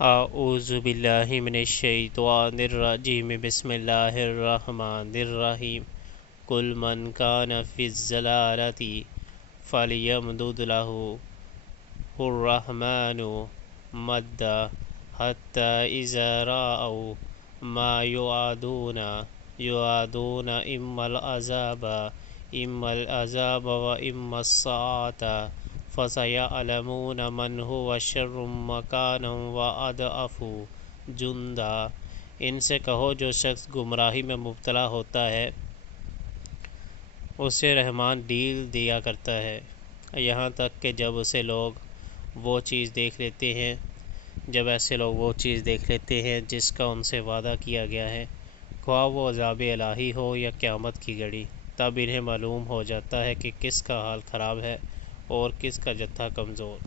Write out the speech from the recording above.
اعوذ باللہ من الشیطان الرجیم بسم اللہ الرحمن الرحیم قل من کان فی الضلالۃ فلیمدد لہ الرحمن مدا حتی اذا رأوا ما یوعدون اما العذاب و اما الساعة فسيعلمون من هو شر مكانا وأضعف جندا۔ ان سے کہو جو شخص گمراہی میں مبتلا ہوتا ہے اسے رحمان ڈیل دیا کرتا ہے یہاں تک کہ جب ایسے لوگ وہ چیز دیکھ لیتے ہیں جس کا ان سے وعدہ کیا گیا ہے، خواہ وہ عذاب الہی ہو یا قیامت کی گھڑی، تب انہیں معلوم ہو جاتا ہے کہ کس کا حال خراب ہے اور کس کا جتھا کمزور۔